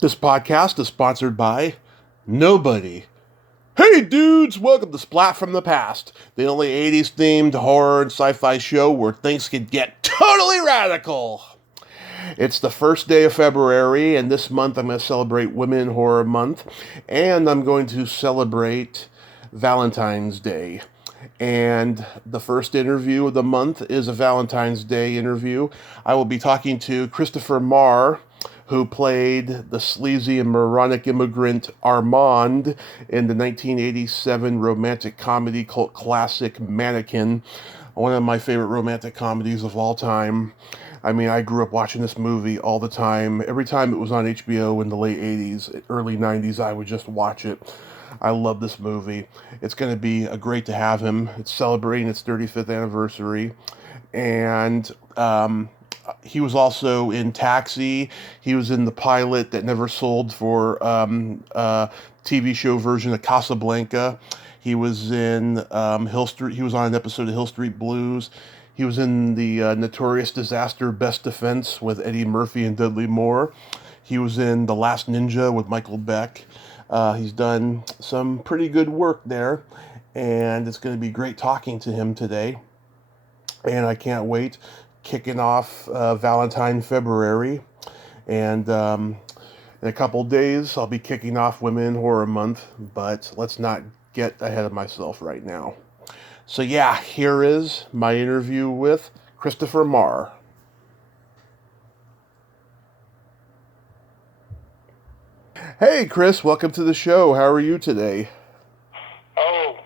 This podcast is sponsored by nobody. Hey dudes, welcome to Splat from the Past, the only 80s themed horror and sci-fi show where things can get totally radical. It's the first day of February, and this month I'm going to celebrate Women in Horror Month, and I'm going to celebrate Valentine's Day. And the first interview of the month is a Valentine's Day interview. I will be talking to Christopher Marr, who played the sleazy and moronic immigrant Armand in the 1987 romantic comedy cult classic Mannequin, one of my favorite romantic comedies of all time. I mean, I grew up watching this movie all the time. Every time it was on HBO in the late 80s, early 90s, I would just watch it. I love this movie. It's going to be great to have him. It's celebrating its 35th anniversary. And he was also in Taxi. He was in the pilot that never sold for TV show version of Casablanca. He was in Hill Street. He was on an episode of Hill Street Blues. He was in the Notorious Disaster Best Defense with Eddie Murphy and Dudley Moore. He was in The Last Ninja with Michael Beck. He's done some pretty good work there, and it's going to be great talking to him today. And I can't wait. Kicking off Valentine February, and in a couple days I'll be kicking off Women in Horror Month, but let's not get ahead of myself right now. So yeah, here is my interview with Christopher Marr. Hey Chris, welcome to the show. How are you today? Oh,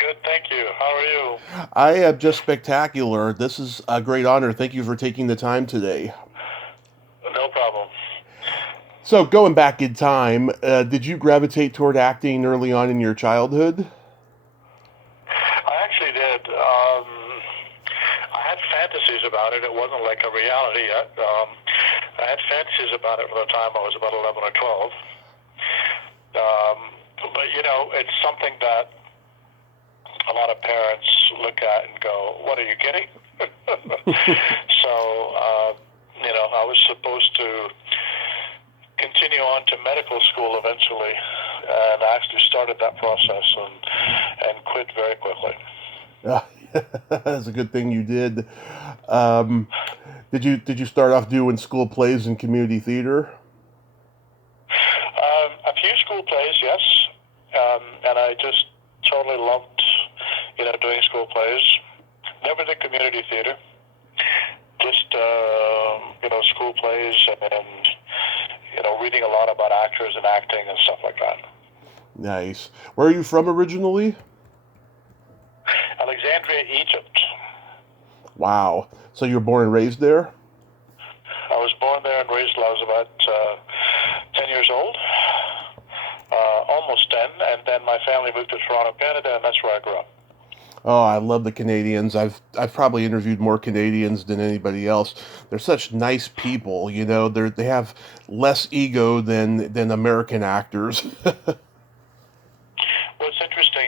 good, thank you. How are you? I am just spectacular. This is a great honor. Thank you for taking the time today. No problem. So going back in time, did you gravitate toward acting early on in your childhood? I actually did. I had fantasies about it. It wasn't like a reality yet. I had fantasies about it from the time I was about 11 or 12. But, you know, it's something that a lot of parents look at and go, what, are you kidding? So, I was supposed to continue on to medical school eventually, and I actually started that process and quit very quickly. That's a good thing you did. Did you start off doing school plays and community theater? A few school plays, yes, and I just totally loved, doing school plays. Never did community theater. Just school plays and reading a lot about actors and acting and stuff like that. Nice. Where are you from originally? Alexandria, Egypt. Wow. So you were born and raised there? I was born there and raised till I was about 10 years old, almost 10, and then my family moved to Toronto, Canada, and that's where I grew up. Oh, I love the Canadians. I've probably interviewed more Canadians than anybody else. They're such nice people, they have less ego than American actors. What's interesting,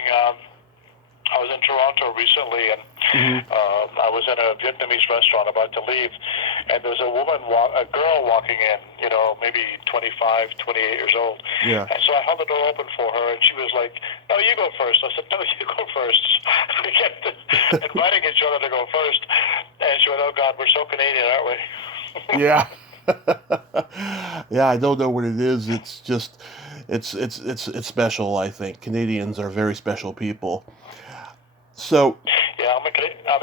I was in Toronto recently, and I was in a Vietnamese restaurant about to leave, and there's a girl walking in, maybe 25, 28 years old. Yeah. And so I held the door open for her, and she was like, no, you go first. I said, no, you go first. We kept inviting each other to go first. And she went, oh, God, we're so Canadian, aren't we? Yeah. Yeah, I don't know what it is. It's just, it's special, I think. Canadians are very special people. So. Yeah, I'm a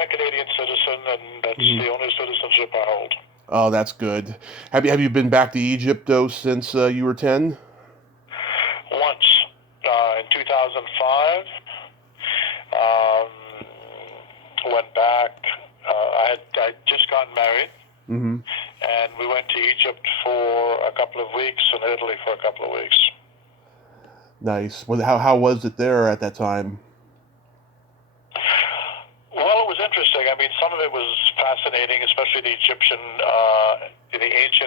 Canadian citizen, and that's the only citizenship I hold. Oh, that's good. Have you been back to Egypt, though, since you were 10? Once, in 2005. Went back. I just gotten married. And we went to Egypt for a couple of weeks and Italy for a couple of weeks. Nice. Well, how was it there at that time? Well, it was interesting. I mean, some of it was fascinating, especially the ancient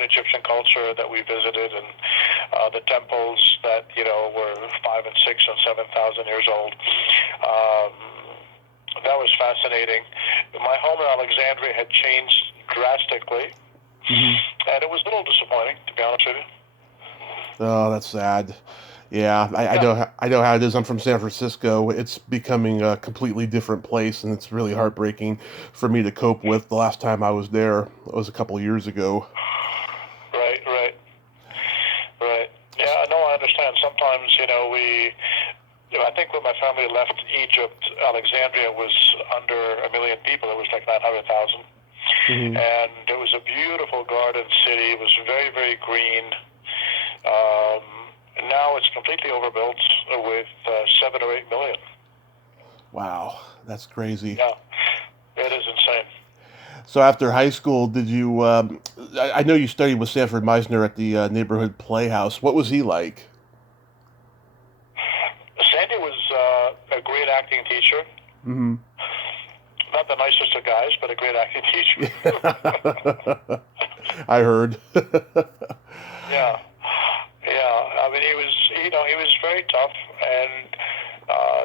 Egyptian culture that we visited, and the temples that were 5,000 and 6,000 and 7,000 years old. That was fascinating. My home in Alexandria had changed drastically, and it was a little disappointing, to be honest with you. Oh, that's sad. Yeah, I Yeah, know I know how it is. I'm from San Francisco. It's becoming a completely different place, and it's really heartbreaking for me to cope with. The last time I was there was a couple years ago. right, right, right. Yeah, no, I understand. Sometimes, I think when my family left Egypt, Alexandria was under a million people. It was like 900,000. Hmm. And it was a beautiful garden city. It was very, very green. Um, Now it's completely overbuilt with 7 or 8 million. Wow, that's crazy. Yeah, it is insane. So after high school, did you? I know you studied with Stanford Meisner at the neighborhood playhouse. What was he like? Sandy was a great acting teacher. Hmm. Not the nicest of guys, but a great acting teacher. I heard. Yeah, yeah. I mean, he was very tough and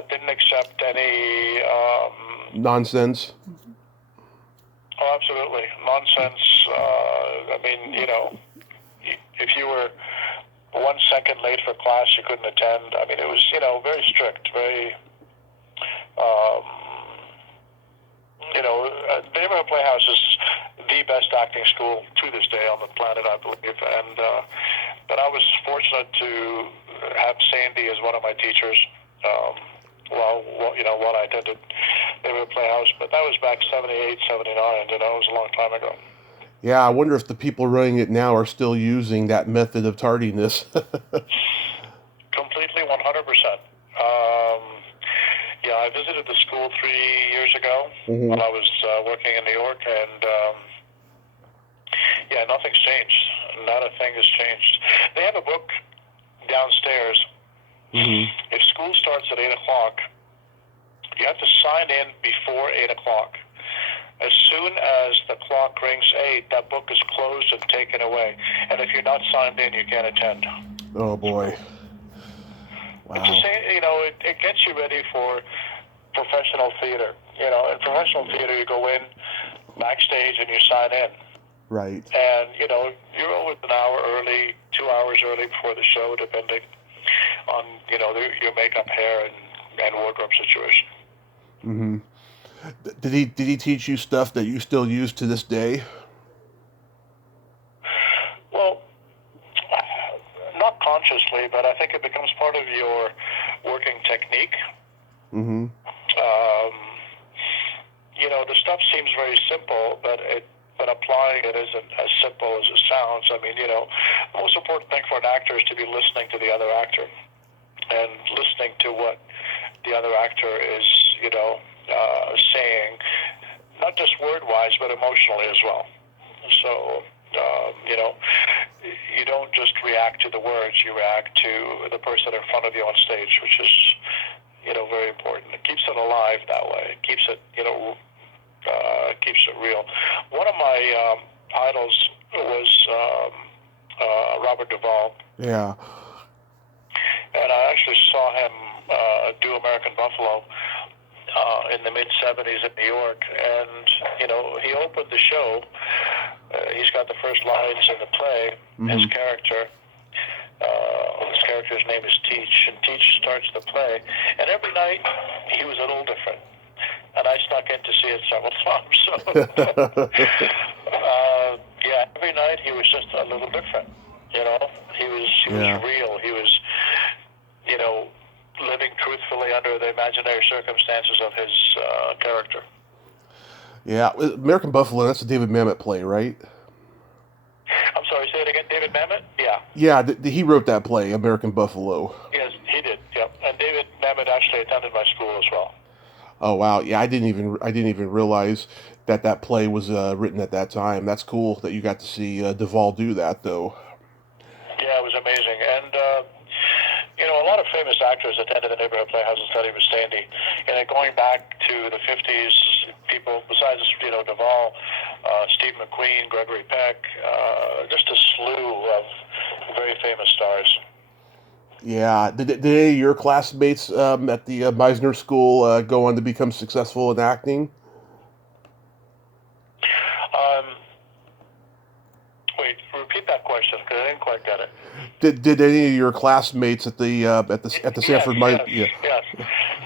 didn't accept any. Nonsense. Oh, absolutely nonsense. I mean, if you were 1 second late for class, you couldn't attend. I mean, it was very strict, very. Um, the Neighborhood Playhouse is the best acting school to this day on the planet, I believe. And but I was fortunate to have Sandy as one of my teachers. While I attended Neighborhood Playhouse, but that was back 78, 79. It was a long time ago. Yeah, I wonder if the people running it now are still using that method of tardiness. Completely, 100%. Um, yeah, I visited the school 3 years ago Hmm. when I was working in New York, and yeah, nothing's changed. Not a thing has changed. They have a book downstairs. Hmm. If school starts at 8 o'clock, you have to sign in before 8 o'clock. As soon as the clock rings 8, that book is closed and taken away. And if you're not signed in, you can't attend. Oh boy. It's the Wow. same, it gets you ready for professional theater. In professional theater, you go in backstage and you sign in. Right. And, you're always an hour early, 2 hours early before the show, depending on, your makeup, hair, and wardrobe situation. Hmm. Did he teach you stuff that you still use to this day? Well, not consciously, but I think it becomes part of your working technique. Hmm. Um, the stuff seems very simple, but applying it isn't as simple as it sounds. I mean, the most important thing for an actor is to be listening to the other actor and listening to what the other actor is, saying, not just word-wise, but emotionally as well. So, you don't just react to the words, you react to the person in front of you on stage, which is, very important. It keeps it alive that way. It keeps it, keeps it real. One of my idols was Robert Duvall, Yeah. and I actually saw him do American Buffalo in the mid-'70s in New York, and he opened the show. He's got the first lines in the play. Hmm. His character's name is Teach, and Teach starts the play. And every night he was a little different, and I snuck in to see it several times. So, yeah, every night he was just a little different. He was Yeah. real. He was, you know, living truthfully under the imaginary circumstances of his character. Yeah. American Buffalo. That's a David Mamet play, right? I'm sorry, say it again. David Mamet? Yeah. Yeah. He wrote that play, American Buffalo. Yes, he did. Yep. And David Mamet actually attended my school as well. Oh wow. Yeah. I didn't even realize that play was written at that time. That's cool that you got to see Duvall do that, though. Yeah, it was amazing. And, a lot of famous actors attended the Neighborhood Playhouse and studied with Sandy. And then going back to the 50s, people, besides, Duvall, Steve McQueen, Gregory Peck, just a slew of very famous stars. Yeah. Did any of your classmates at the Meisner School go on to become successful in acting? Um, Wait, repeat that question because I didn't quite get it. Did any of your classmates at the Stanford Yes, Yeah. yes.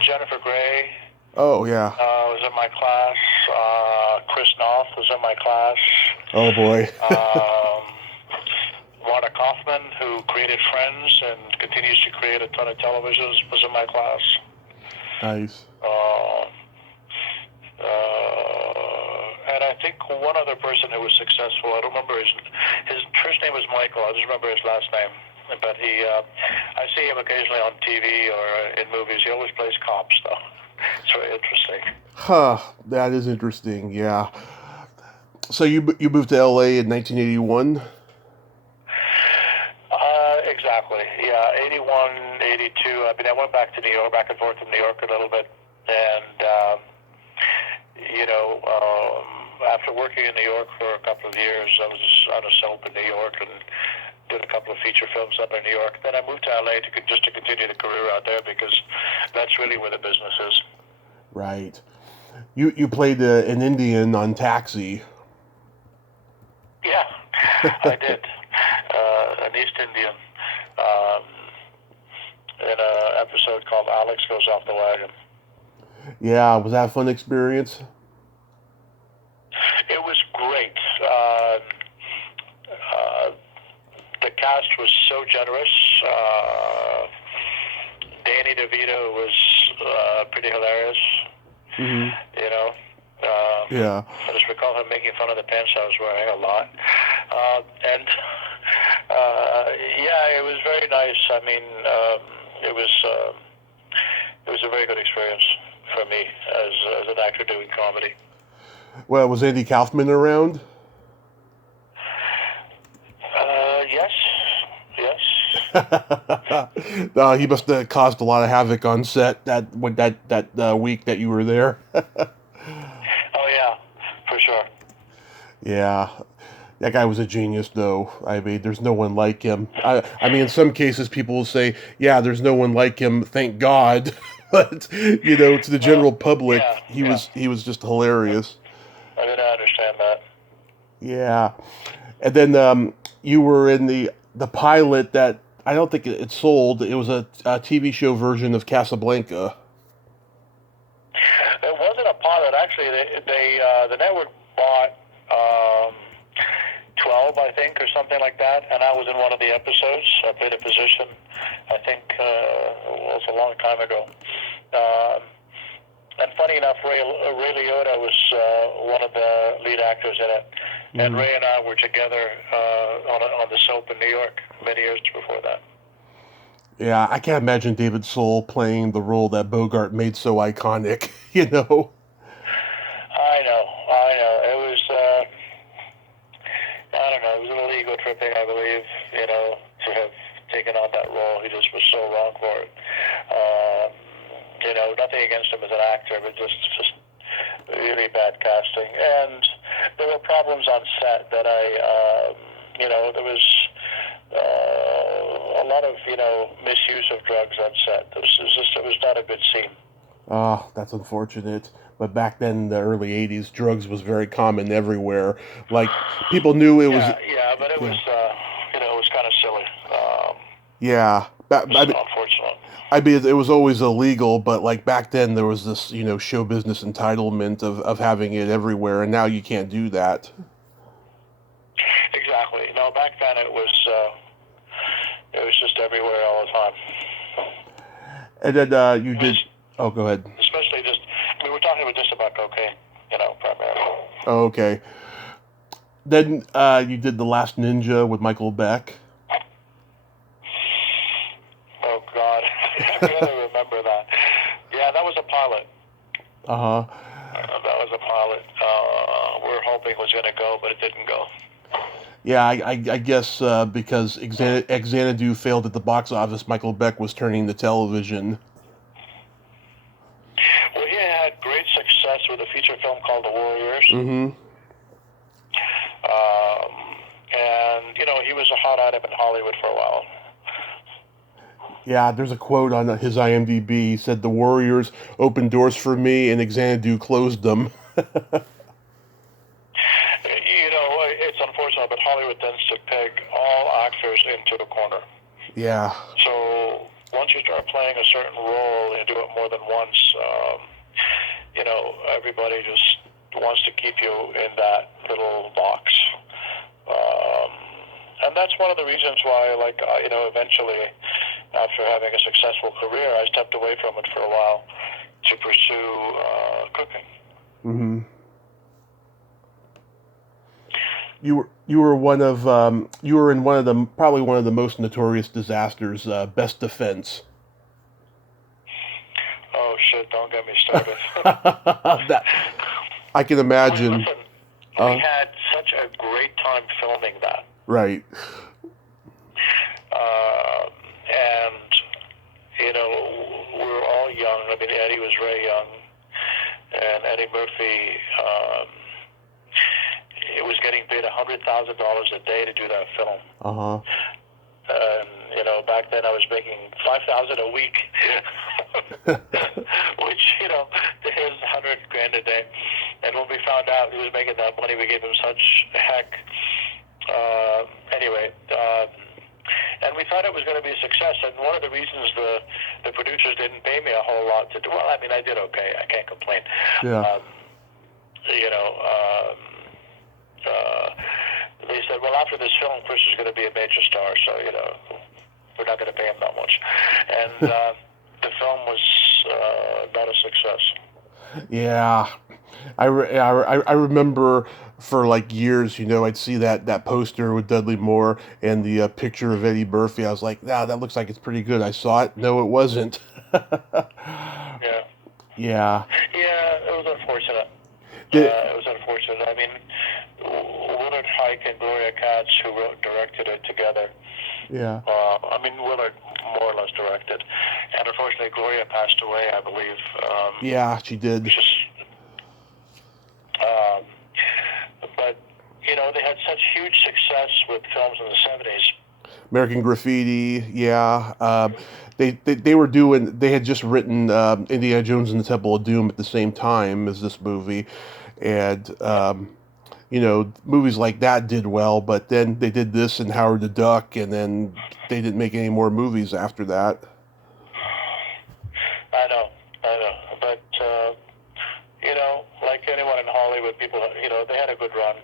Jennifer Gray Oh yeah. was in my class. Chris Noth was in my class. Oh boy. Um, Marta Kaufman, who created Friends and continues to create a ton of televisions, was in my class. Nice. And I think one other person who was successful, I don't remember his first name was Michael, I just remember his last name. But I see him occasionally on TV or in movies. He always plays cops, though. It's very interesting. Huh. That is interesting. Yeah. So you moved to L.A. in 1981? Exactly. Yeah, 81, 82. I mean, I went back to New York, back and forth to New York a little bit. And, after working in New York for a couple of years, I was on a soap in New York and did a couple of feature films up in New York. Then I moved to LA just to continue the career out there because that's really where the business is. Right. You played an Indian on Taxi. Yeah, I did. An East Indian in an episode called Alex Goes Off the Wagon. Yeah, was that a fun experience? It was great. The cast was so generous. Danny DeVito was pretty hilarious. Mm-hmm. You know. Yeah. I just recall him making fun of the pants I was wearing a lot. Yeah, it was very nice. I mean, it was a very good experience for me as an actor doing comedy. Well, was Andy Kaufman around? Yes. He must have caused a lot of havoc on set that week that you were there. Oh yeah, for sure. Yeah, that guy was a genius, though. I mean, there's no one like him. I mean, in some cases, people will say, "Yeah, there's no one like him. Thank God." But to the general public, he was just hilarious. I mean, I understand that. Yeah, and then you were in the pilot that I don't think it sold. It was a TV show version of Casablanca. It wasn't a pilot, actually. The network bought 12, I think, or something like that, and I was in one of the episodes. I played a position, I think, it was a long time ago. And funny enough, Ray Liotta was one of the lead actors in it. Mm-hmm. And Ray and I were together on the soap in New York many years before that. Yeah, I can't imagine David Soul playing the role that Bogart made so iconic, I know. It was, I don't know, it was a little ego tripping, I believe, to have taken on that role. He just was so wrong for it. Nothing against him as an actor, but just really bad casting. And there were problems on set that there was a lot of, misuse of drugs on set. It was not a good scene. Oh, that's unfortunate. But back then, in the early 80s, drugs was very common everywhere. Like, people knew it was... Yeah, but it was, it was kind of silly. Yeah. Unfortunate. I mean, it was always illegal, but like back then there was this, show business entitlement of having it everywhere, and now you can't do that. Exactly. No, back then it was just everywhere all the time. And then you did. Oh, go ahead. Especially we're talking just about cocaine, primarily. Oh, okay. Then you did The Last Ninja with Michael Beck. Oh God, I barely remember that. Yeah, that was a pilot. Uh-huh. That was a pilot. We're hoping it was going to go, but it didn't go. Yeah, I guess because Xanadu failed at the box office, Michael Beck was turning to television. Well, he had great success with a feature film called The Warriors. Mm-hmm. And, he was a hot item in Hollywood for a while. Yeah, there's a quote on his IMDb. He said, "The Warriors opened doors for me, and Xanadu closed them." It's unfortunate, but Hollywood tends to peg all actors into the corner. Yeah. So once you start playing a certain role, you do it more than once. Everybody just wants to keep you in that little box. And that's one of the reasons why, eventually, after having a successful career, I stepped away from it for a while to pursue cooking. Mm-hmm. You were you were in probably one of the most notorious disasters, Best Defense. Oh shit! Don't get me started. That I can imagine. Listen, we had such a great time filming that. Right. And we were all young. I mean, Eddie was very young, and Eddie Murphy. It was getting paid $100,000 a day to do that film. Uh-huh. And back then I was making $5,000 a week, which is $100,000 a day. And when we found out he was making that money, we gave him such heck. And we thought it was going to be a success. And one of the reasons the producers didn't pay me a whole lot to do. Well, I mean, I did okay. I can't complain. Yeah. They said, well, after this film, Chris is going to be a major star, so, we're not going to pay him that much. And the film was not a success. Yeah. I remember for like years, I'd see that poster with Dudley Moore and the picture of Eddie Murphy. I was like, nah, that looks like it's pretty good. I saw it. No, it wasn't. Yeah. Yeah. Yeah, it was unfortunate. It was unfortunate. I mean, Willard Hike and Gloria Katz, who directed it together. Yeah. Willard more or less directed. And unfortunately, Gloria passed away, I believe. Yeah, she did. But, they had such huge success with films in the 70s. American Graffiti, yeah. They had just written Indiana Jones and the Temple of Doom at the same time as this movie. And, movies like that did well, but then they did this and Howard the Duck, and then they didn't make any more movies after that. I know. But, like anyone in Hollywood, people, they had a good run.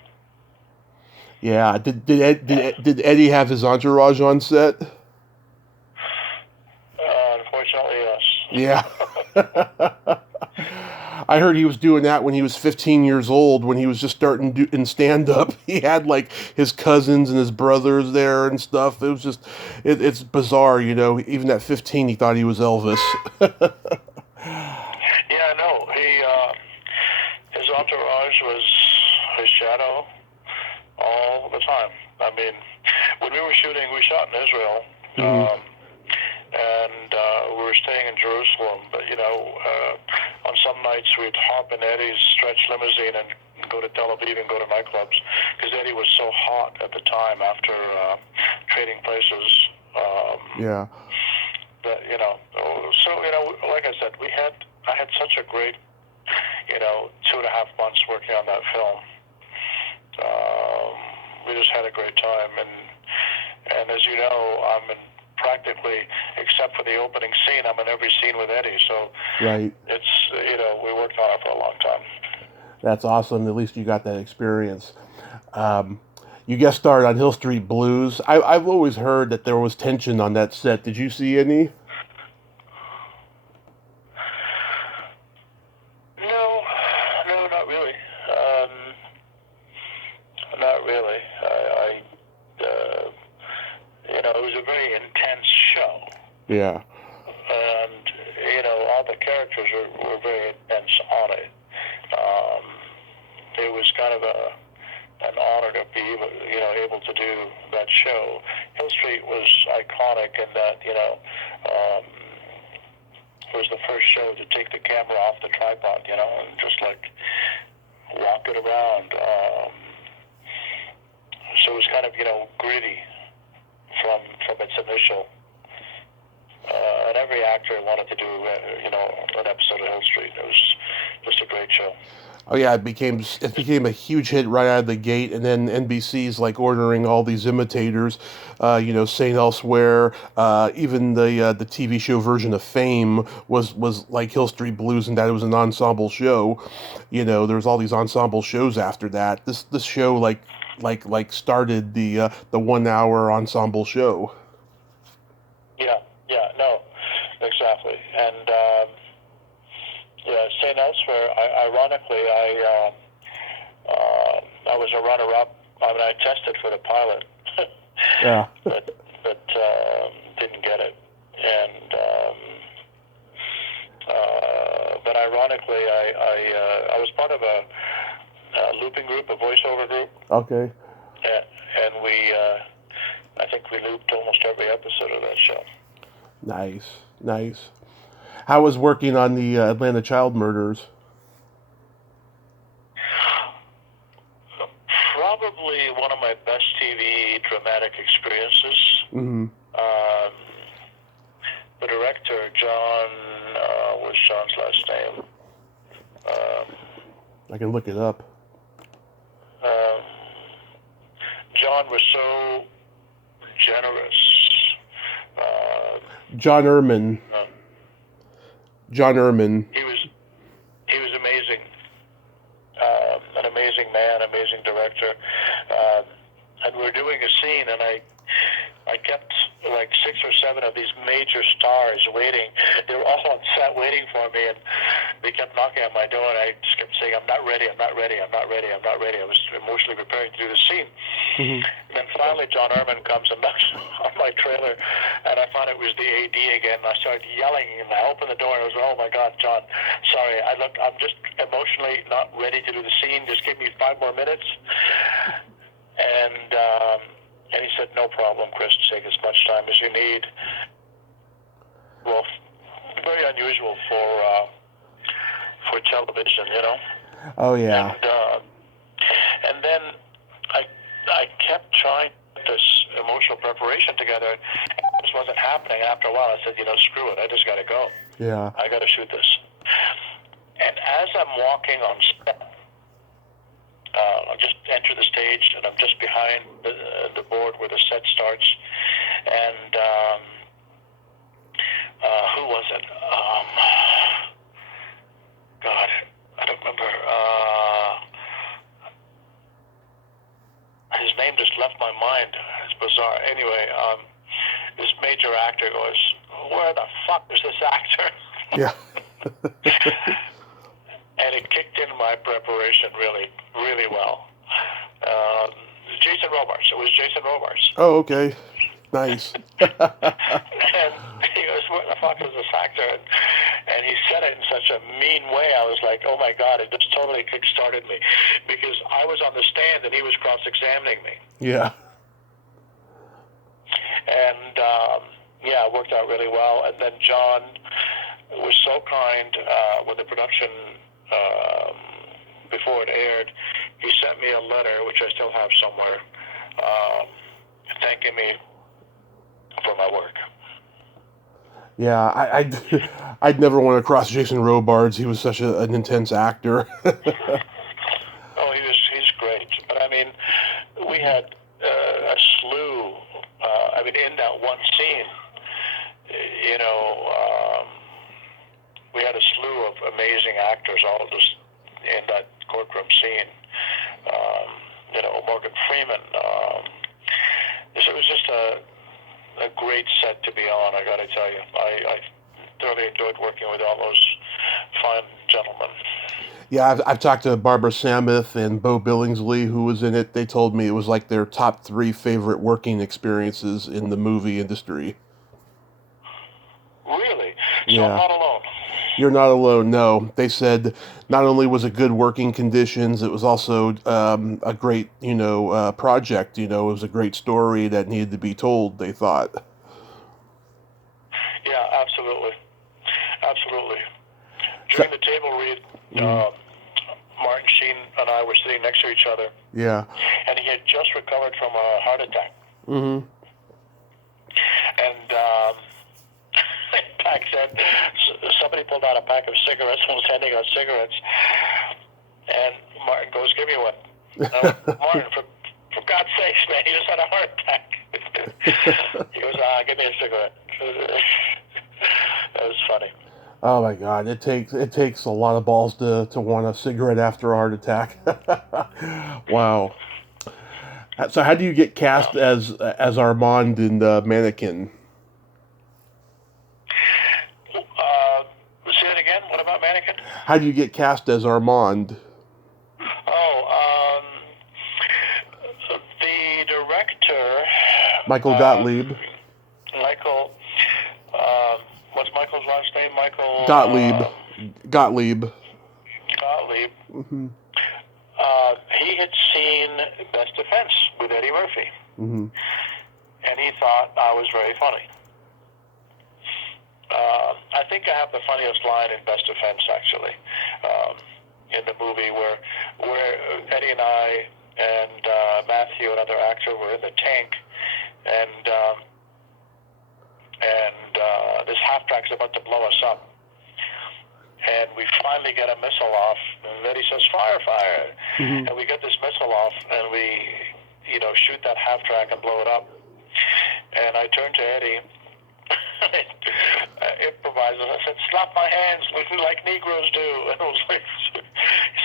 Yeah. Did Eddie have his entourage on set? Unfortunately, yes. Yeah. I heard he was doing that when he was 15 years old, when he was just starting in stand-up. He had like his cousins and his brothers there and stuff. It was just, it's bizarre, Even at 15, he thought he was Elvis. Yeah, no. His entourage was his shadow all the time. I mean, when we were shooting, we shot in Israel. Mm-hmm. And we were staying in Jerusalem. But, on some nights we'd hop in Eddie's stretch limousine and go to Tel Aviv and go to nightclubs, because Eddie was so hot at the time after Trading Places. Yeah. That, so, like I said, I had such a great, 2.5 months working on that film. We just had a great time. And as you know, I'm in practically, except for the opening scene, I'm in every scene with Eddie. So right. It's, we worked on it for a long time. That's awesome. At least you got that experience. You guest starred on Hill Street Blues. I've always heard that there was tension on that set. Did you see any? No, not really. Not really. It was a very intense show. Yeah. And, all the characters were very intense on it. It was kind of an honor to be able to do that show. Hill Street was iconic in that, it was the first show to take the camera off the tripod, and just like walk it around. So it was kind of, gritty from its initial. And every actor wanted to do, an episode of Hill Street. It was just a great show. Oh yeah, it became a huge hit right out of the gate, and then NBC's like ordering all these imitators, Saint Elsewhere, even the TV show version of Fame was like Hill Street Blues, and that it was an ensemble show. There's all these ensemble shows after that. This show like started the 1 hour ensemble show. Yeah, no, exactly, and. Yeah, St. Elsewhere. Ironically, I was a runner-up. I mean, I tested for the pilot, Yeah. but didn't get it. And but ironically, I was part of a looping group, a voiceover group. Okay. And we, I think we looped almost every episode of that show. Nice. How was working on the Atlanta child murders? Probably one of my best TV dramatic experiences. Mm-hmm. The director, John, what's John's last name? I can look it up. John was so generous. John Ehrman. John Ehrman. He was amazing. An amazing man, amazing director. And we were doing a scene, and I kept like 6 or 7 of these major stars waiting. They were all on set waiting for me, and they kept knocking on my door, and I just kept saying, I'm not ready. I was emotionally preparing to do the scene. Mm-hmm. And then finally John Ehrman comes and knocks on my trailer, and I found it was the AD again. And I started yelling, and I opened the door, and I was, oh my God, John, sorry. I'm just emotionally not ready to do the scene. Just give me 5 more minutes. And he said, no problem, Chris, take as much time as you need. Well, very unusual for television, Oh, yeah. And then I kept trying this emotional preparation together. It just wasn't happening. After a while, I said, screw it. I just got to go. Yeah. I got to shoot this. And as I'm walking on set, I just enter the stage, and I'm just behind the board where the set starts. And who was it? God, I don't remember. His name just left my mind. It's bizarre. Anyway, this major actor goes, where the fuck is this actor? Yeah. And it kicked in my preparation really, really well. Jason Robards. It was Jason Robards. Oh, okay. Nice. And he goes, where the fuck is this actor? And he said it in such a mean way. I was like, oh my God, it just totally kick-started me. Because I was on the stand and he was cross-examining me. Yeah. And, it worked out really well. And then John was so kind when the production, before it aired, he sent me a letter, which I still have somewhere, thanking me for my work. Yeah, I'd never want to cross Jason Robards. He was such an intense actor. Oh, he's great. But I mean, we had a slew. In that one scene, we had a slew of amazing actors, all of us in that courtroom scene. Morgan Freeman. It was just a great set to be on, I got to tell you. I thoroughly enjoyed working with all those fine gentlemen. Yeah, I've talked to Barbara Samuth and Bo Billingsley, who was in it. They told me it was like their top 3 favorite working experiences in the movie industry. Really? So Yeah. I'm not alone. You're not alone, no. They said not only was it good working conditions, it was also a great, project. It was a great story that needed to be told, they thought. Yeah, absolutely. Absolutely. During the table read, Martin Sheen and I were sitting next to each other. Yeah. And he had just recovered from a heart attack. Mm-hmm. And back then, somebody pulled out a pack of cigarettes and was handing out cigarettes. And Martin goes, "Give me one." I went, "Martin, for God's sakes, man, you just had a heart attack." He goes, "Give me a cigarette." That was funny. Oh my God! It takes a lot of balls to want a cigarette after a heart attack. Wow. So how do you get cast as Armand in the Mannequin? Say it again. What about Mannequin? How do you get cast as Armand? Oh, the director, Michael Gottlieb. Michael. What's Michael's last name? Michael Gottlieb. Gottlieb. Gottlieb. Mm-hmm. He had seen Best Defense with Eddie Murphy, Mm-hmm. and he thought I was very funny. I think I have the funniest line in Best Defense, actually, in the movie where Eddie and I and Matthew, another actor, were in the tank, and this half-track's about to blow us up. And we finally get a missile off, and Eddie says, "Fire, fire." Mm-hmm. And we get this missile off, and we, shoot that half-track and blow it up. And I turned to Eddie, I improvised, and I said, "Slap my hands like Negroes do." And it was like, he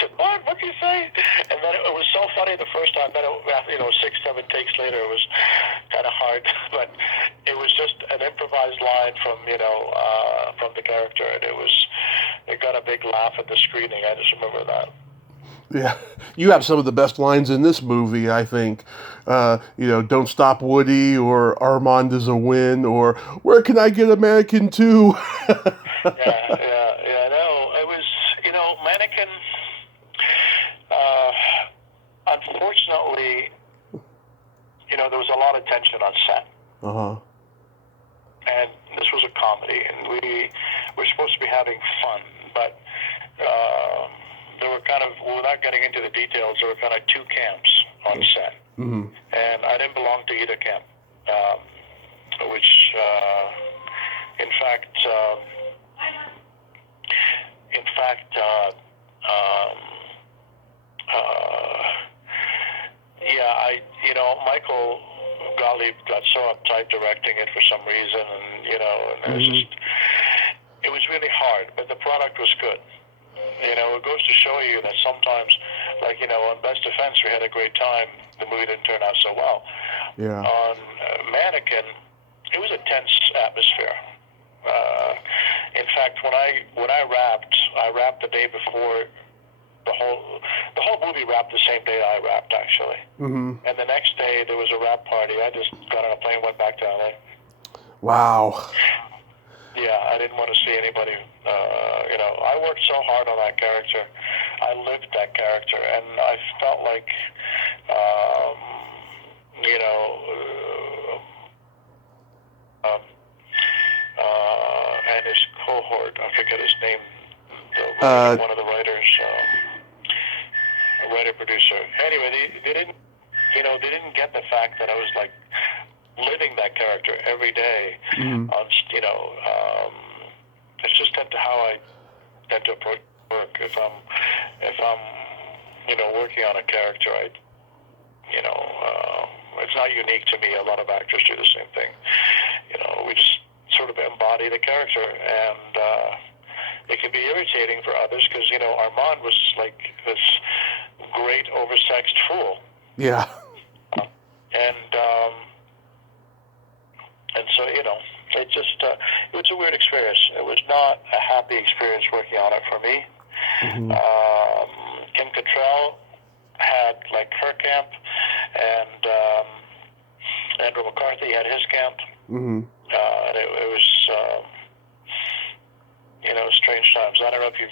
said, "What? What did you say?" And then it was so funny the first time. Then, 6-7 takes later, it was kind of hard. But it was just an improvised line from the character, and it got a big laugh at the screening. I just remember that. Yeah, you have some of the best lines in this movie, I think. "Don't stop, Woody," or "Armand is a win," or "Where can I get a mannequin too?" Yeah. No, it was, Mannequin. Unfortunately, there was a lot of tension on set. Uh-huh. And this was a comedy, and we were supposed to be having fun, but there were without getting into the details, there were kind of two camps on set. Mm-hmm. And I didn't belong to either camp, which, in fact, Michael Gottlieb got so uptight directing it for some reason, and it was it was really hard, but the product was good. It goes to show you that sometimes, on Best Defense, we had a great time. The movie didn't turn out so well. Yeah. On Mannequin, it was a tense atmosphere. In fact, when I wrapped the day before. The whole movie wrapped the same day I wrapped, actually. Mm-hmm. And the next day there was a wrap party. I just got on a plane, went back to LA. Wow. Yeah, I didn't want to see anybody. I worked so hard on that character. I lived that character, and I felt like, and his cohort, I forget his name, one of the writers, writer-producer. Anyway, they didn't get the fact that I was living that character every day. Mm-hmm. It's just how I tend to approach work. If I'm working on a character, it's not unique to me. A lot of actors do the same thing. We just sort of embody the character, and it can be irritating for others because Armand was like this great oversexed fool. Yeah. And so it just it was a weird experience. It was not a happy experience working on it for me. Mm-hmm. Kim Cattrall had her camp, and Andrew McCarthy had his camp. Mm-hmm. And it was strange times. I don't know if you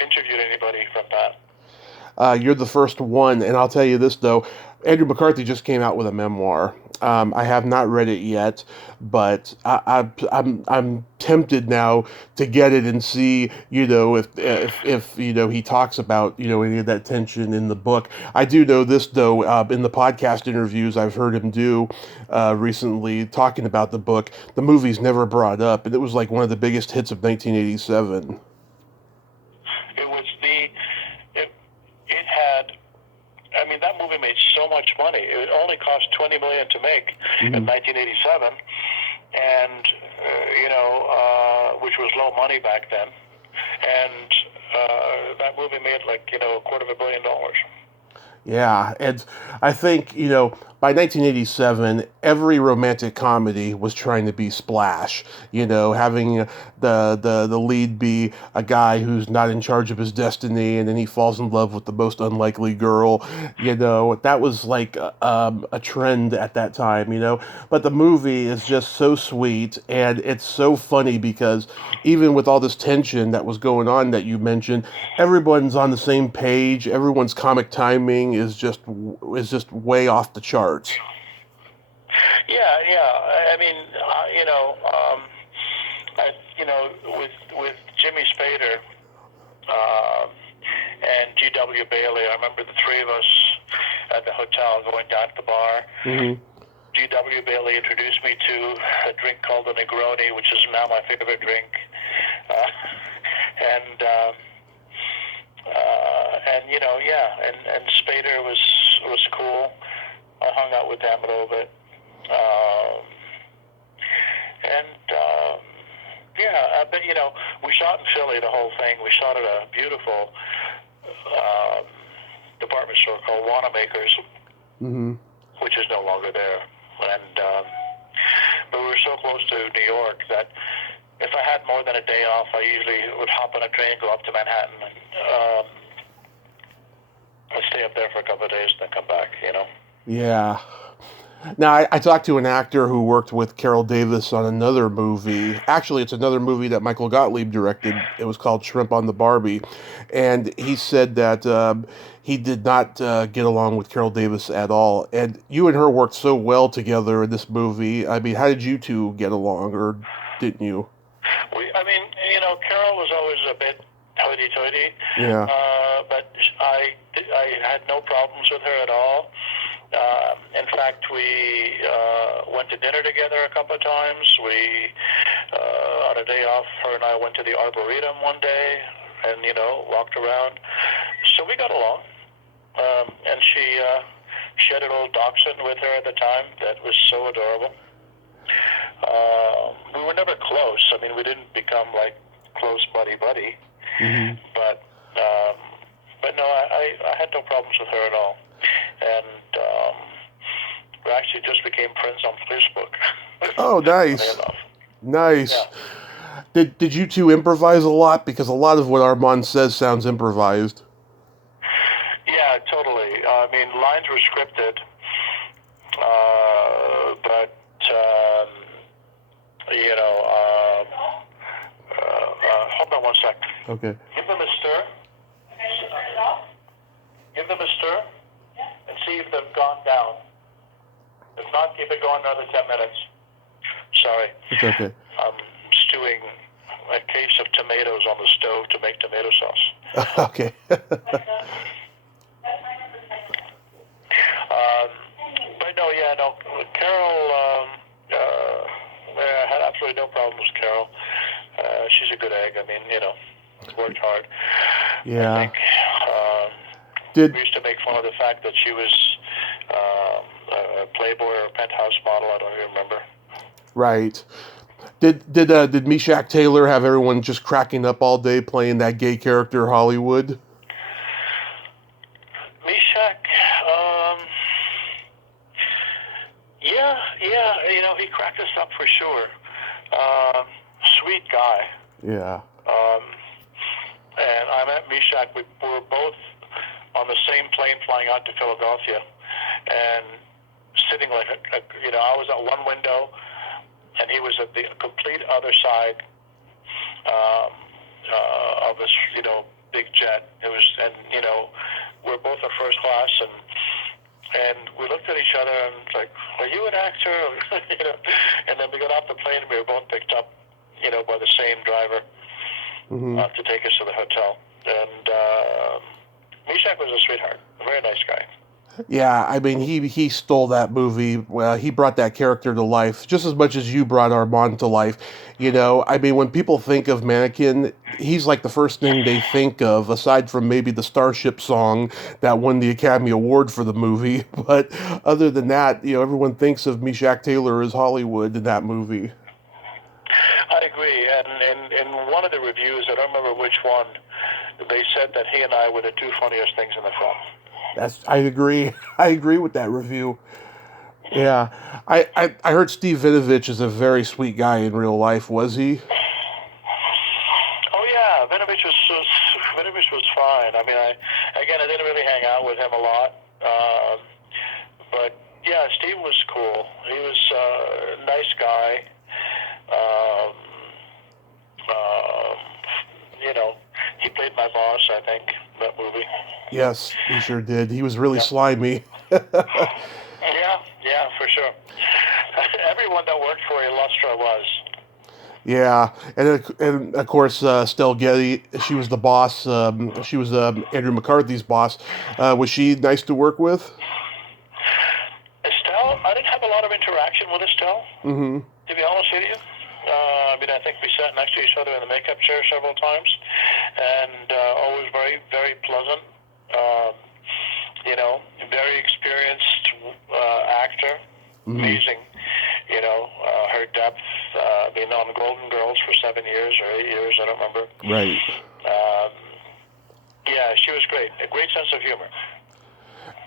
interviewed anybody from that. You're the first one, and I'll tell you this though, Andrew McCarthy just came out with a memoir. I have not read it yet, but I'm tempted now to get it and see, if he talks about, any of that tension in the book. I do know this though, in the podcast interviews I've heard him do recently talking about the book, the movie's never brought up, and it was like one of the biggest hits of 1987. $20 million to make in 1987, and which was low money back then, and that movie made like $250 million. Yeah, and I think, by 1987, every romantic comedy was trying to be Splash. Having the lead be a guy who's not in charge of his destiny, and then he falls in love with the most unlikely girl. That was like a trend at that time. But the movie is just so sweet, and it's so funny because even with all this tension that was going on that you mentioned, everyone's on the same page. Everyone's comic timing is just way off the charts. Yeah. I mean, with Jimmy Spader and G.W. Bailey, I remember the three of us at the hotel going down to the bar. Mm-hmm. G.W. Bailey introduced me to a drink called the Negroni, which is now my favorite drink, and Spader was cool. I hung out with him a little bit, but we shot in Philly, the whole thing. We shot at a beautiful department store called Wanamaker's, which is no longer there, and but we were so close to New York that if I had more than a day off, I usually would hop on a train, go up to Manhattan, and I'd stay up there for a couple of days, then come back. Yeah. Now, I talked to an actor who worked with Carol Davis on another movie. Actually, it's another movie that Michael Gottlieb directed. It was called Shrimp on the Barbie. And he said that he did not get along with Carol Davis at all. And you and her worked so well together in this movie. I mean, how did you two get along, or didn't you? Carol was always a bit hoity-toity. Yeah. But I had no problems with her at all. In fact, we went to dinner together a couple of times. We, on a day off, her and I went to the Arboretum one day and, walked around. So we got along. And she had a little dachshund with her at the time that was so adorable. We were never close. I mean, we didn't become like close buddy-buddy. Mm-hmm. But no, I had no problems with her at all. And we actually just became friends on Facebook. Oh, nice. Nice. Yeah. Did you two improvise a lot? Because a lot of what Armand says sounds improvised. Yeah, totally. I mean, lines were scripted, but hold on one sec. Okay. Give them a stir. Give them a stir, and see if they've gone down. If not, keep it going another 10 minutes. Sorry. It's okay. I'm stewing a case of tomatoes on the stove to make tomato sauce. Okay. But no, Carol, I had absolutely no problems with Carol. She's a good egg. I mean, worked hard. Yeah. I think, we used to make fun of the fact that she was a Playboy or a Penthouse model. I don't even remember. Right. Did Meshach Taylor have everyone just cracking up all day playing that gay character Hollywood? Meshach, yeah, he cracked us up for sure. Sweet guy. Yeah. And I met Meshach. We were both on the same plane flying out to Philadelphia, and sitting like I was at one window, and he was at the complete other side of this, big jet. It was, and we're both in first class, and we looked at each other and it's like, "Are you an actor?" And then we got off the plane, and we were both picked up, by the same driver to take us to the hotel. And Meshach was a sweetheart, a very nice guy. Yeah, I mean, he stole that movie. Well, he brought that character to life just as much as you brought Armand to life. You know, I mean, when people think of Mannequin, he's like the first thing they think of, aside from maybe the Starship song that won the Academy Award for the movie. But other than that, you know, everyone thinks of Meshach Taylor as Hollywood in that movie. I agree. And in one of the reviews, I don't remember which one, they said that he and I were the two funniest things in the film. I agree. I agree with that review. Yeah, I heard Steve Vinovich is a very sweet guy in real life. Was he? Oh yeah, Vinovich was fine. I mean, I didn't really hang out with him a lot, but yeah, Steve was cool. He was a nice guy. Um, um, you know, he played my boss, I think, that movie. Yes, he sure did. He was really Yeah. slimy. Yeah, for sure. Everyone that worked for Illustra was. Yeah, and of course Stell Getty, she was the boss. She was Andrew McCarthy's boss. Was she nice to work with? Estelle, I didn't have a lot of interaction with Estelle, Mm-hmm. to be honest with you. I mean, I think we sat next to each other in the makeup chair several times, and always very, very pleasant. Um, you know, very experienced actor, Mm-hmm. amazing. You know, her depth, being on Golden Girls for 7 years or 8 years, I don't remember. Right. Yeah, she was great. A great sense of humor.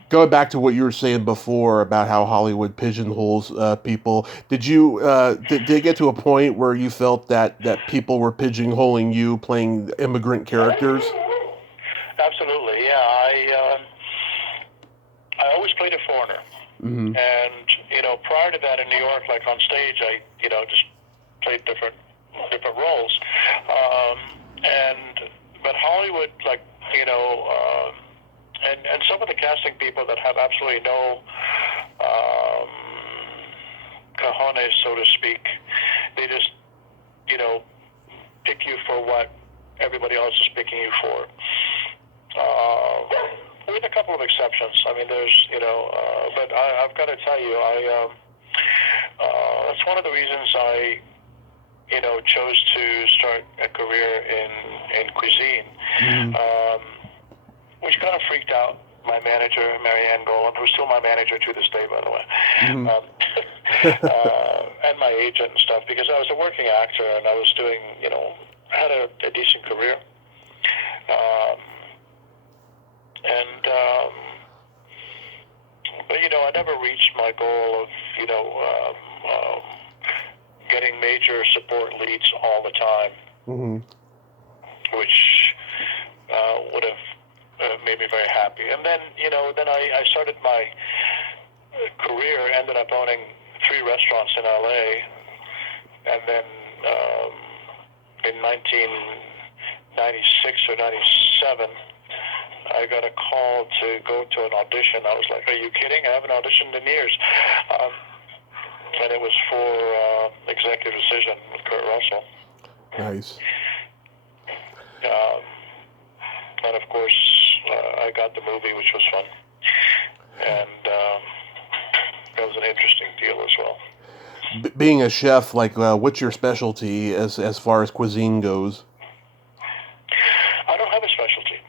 Going back to what you were saying before about how Hollywood pigeonholes people, did it get to a point where you felt that people were pigeonholing you playing immigrant characters? Absolutely, yeah. I always played a foreigner, Mm-hmm. and you know, prior to that in New York, like on stage, I just played different roles, and but Hollywood, like you know, and some of the casting people that have absolutely no cojones, so to speak, they just pick you for what everybody else is picking you for. With a couple of exceptions. I mean, there's, but I've got to tell you, that's one of the reasons I, chose to start a career in cuisine, Mm-hmm. which kind of freaked out my manager, Marianne Golan, who's still my manager to this day, by the way, Mm-hmm. and my agent and stuff, because I was a working actor and I was doing, I had a decent career. But I never reached my goal of getting major support leads all the time, Mm-hmm. which would have made me very happy. And then then I started my career, ended up owning 3 restaurants in LA, and then in 1996 or 97. I got a call to go to an audition. I was like, are you kidding? I haven't auditioned in years. And it was for Executive Decision with Kurt Russell. Nice. And of course, I got the movie, which was fun. And that was an interesting deal as well. Being a chef, like, what's your specialty as far as cuisine goes? I don't have a specialty.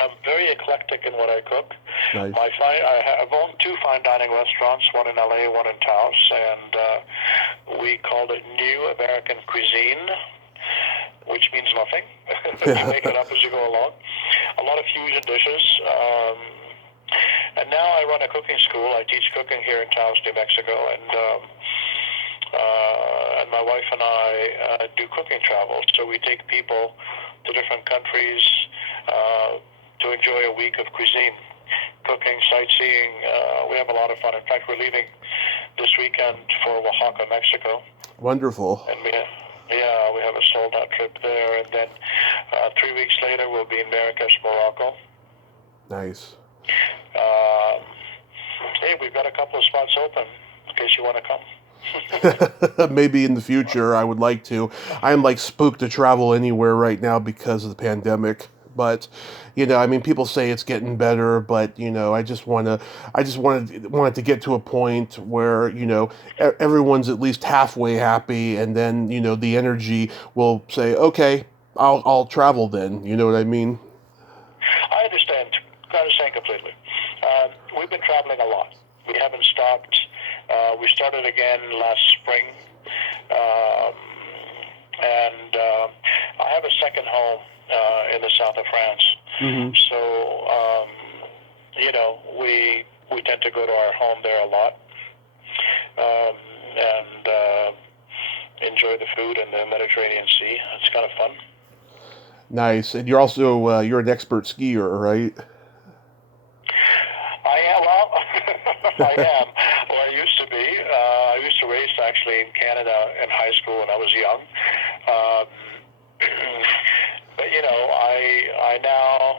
I'm very eclectic in what I cook. Nice. I've owned 2 fine dining restaurants, one in LA, one in Taos, and we called it New American Cuisine, which means nothing. You make it up as you go along. A lot of fusion dishes. And now I run a cooking school. I teach cooking here in Taos, New Mexico, and my wife and I do cooking travel. So we take people to different countries to enjoy a week of cuisine, cooking, sightseeing. We have a lot of fun. In fact, we're leaving this weekend for Oaxaca, Mexico. Wonderful. And we have a sold-out trip there. And then 3 weeks later, we'll be in Marrakesh, Morocco. Nice. Hey, we've got a couple of spots open in case you want to come. Maybe in the future I would like to. I am like spooked to travel anywhere right now because of the pandemic. But, I mean, people say it's getting better, but I just wanted to get to a point where everyone's at least halfway happy, and then the energy will say, okay, I'll travel then. You know what I mean? I understand completely. We've been traveling a lot. We haven't stopped. We started again last spring, and I have a second home in the south of France. Mm-hmm. So, we tend to go to our home there a lot, and enjoy the food in the Mediterranean Sea. It's kind of fun. Nice. And you're also you're an expert skier, right? I am. Well, I am. Or I used to be. I used to race actually in Canada in high school when I was young. But I now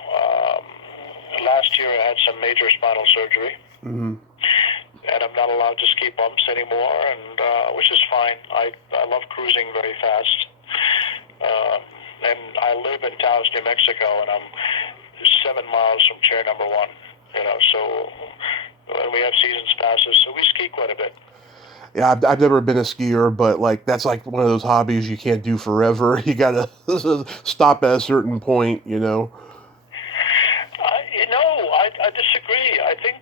last year I had some major spinal surgery, Mm-hmm. and I'm not allowed to ski bumps anymore, and which is fine. I love cruising very fast, and I live in Taos, New Mexico, and I'm 7 miles from chair number one. So we have seasons passes, so we ski quite a bit. Yeah, I've never been a skier, but that's like one of those hobbies you can't do forever. You gotta stop at a certain point. I disagree. I think,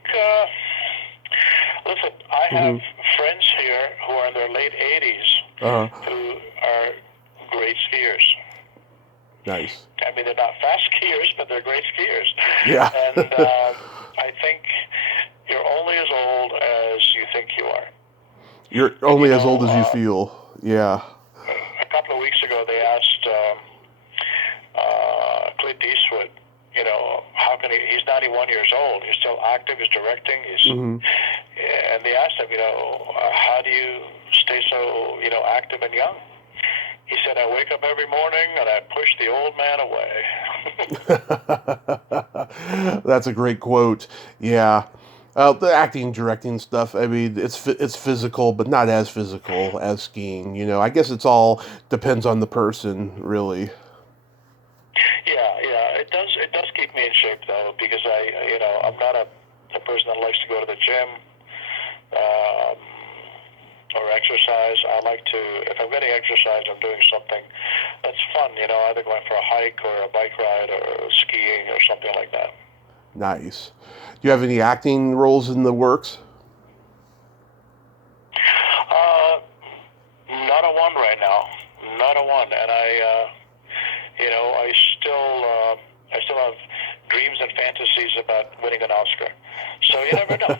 listen, I have Mm-hmm. friends here who are in their late 80s Uh-huh. who are great skiers. Nice. I mean, they're not fast skiers, but they're great skiers. Yeah. And I think you're only as old as you think you are. You're only as old as you feel. Yeah. A couple of weeks ago, they asked Clint Eastwood, how can he's 91 years old, he's still active, he's directing, Mm-hmm. and they asked him, how do you stay so, active and young? He said, I wake up every morning and I push the old man away. That's a great quote. Yeah. The acting, directing stuff. I mean, it's physical, but not as physical as skiing. I guess it's all depends on the person, really. Yeah, it does keep me in shape though, because I'm not a person that likes to go to the gym or exercise. I like to, if I'm getting exercise, I'm doing something that's fun, either going for a hike or a bike ride or skiing or something like that. Nice. Do you have any acting roles in the works? Not a one right now, not a one, and I still have dreams and fantasies about winning an Oscar. So you never know.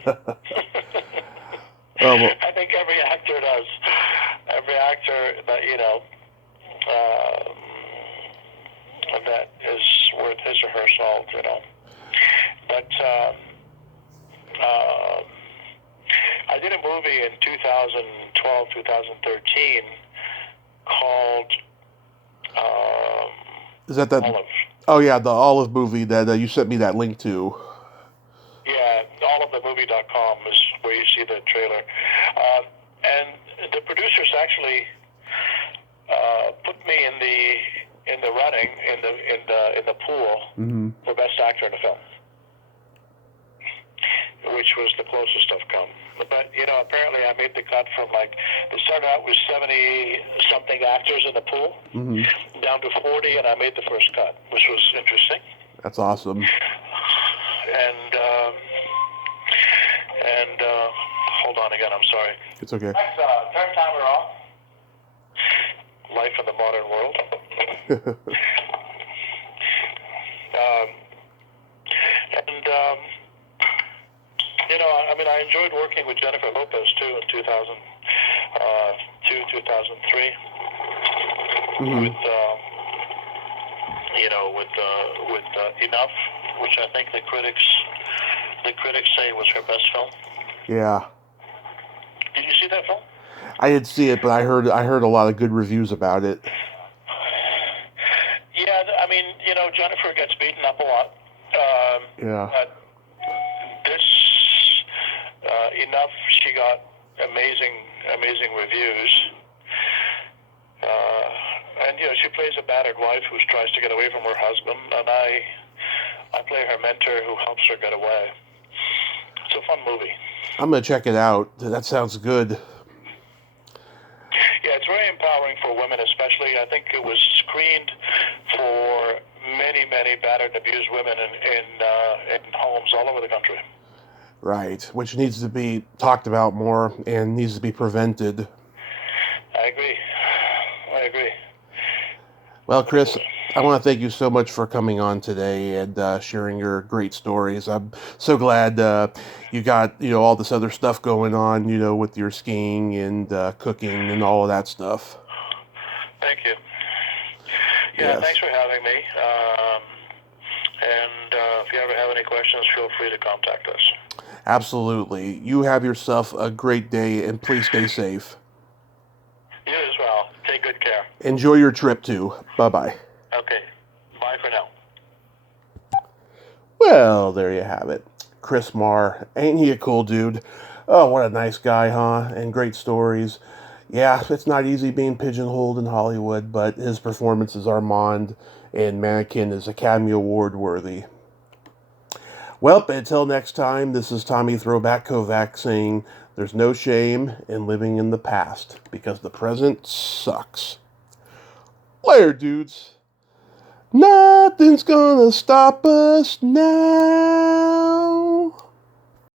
Oh, well. I think every actor does. Every actor that that is worth his or her salt, But I did a movie in 2012, 2013 called Is that Olive. Oh yeah, the Olive movie that you sent me that link to. Yeah, olivethemovie.com is where you see the trailer. And the producers actually put me in the running in the pool Mm-hmm. for best actor in the film, which was the closest I've come. But apparently I made the cut from it started out with 70 something actors in the pool, Mm-hmm. down to 40, and I made the first cut, which was interesting. That's awesome. And hold on again, I'm sorry. It's okay. Turn timer off. Life in the modern world. I enjoyed working with Jennifer Lopez too in 2002, 2003. Mm-hmm. With Enough, which I think the critics say was her best film. Yeah. Did you see that film? I didn't see it, but I heard a lot of good reviews about it. Yeah, Jennifer gets beaten up a lot. Yeah. This Enough, she got amazing reviews, and she she plays a battered wife who tries to get away from her husband, and I play her mentor who helps her get away. It's a fun movie. I'm going to check it out. That sounds good. Yeah, it's very empowering for women, especially. I think it was screened for many, many battered and abused women in homes all over the country. Right, which needs to be talked about more and needs to be prevented. I agree. Well, Chris, I want to thank you so much for coming on today and sharing your great stories. I'm so glad you got all this other stuff going on, with your skiing and cooking and all of that stuff. Thank you. Yeah, yes. Thanks for having me. And if you ever have any questions, feel free to contact us. Absolutely. You have yourself a great day, and please stay safe. You as well. Take good care. Enjoy your trip, too. Bye-bye. Okay. Bye for now. Well, there you have it. Chris Marr. Ain't he a cool dude? Oh, what a nice guy, huh? And great stories. Yeah, it's not easy being pigeonholed in Hollywood, but his performance as Armand in Mannequin is Academy Award worthy. Well, until next time, this is Tommy Throwback Kovac saying there's no shame in living in the past because the present sucks. Later, dudes. Nothing's gonna stop us now.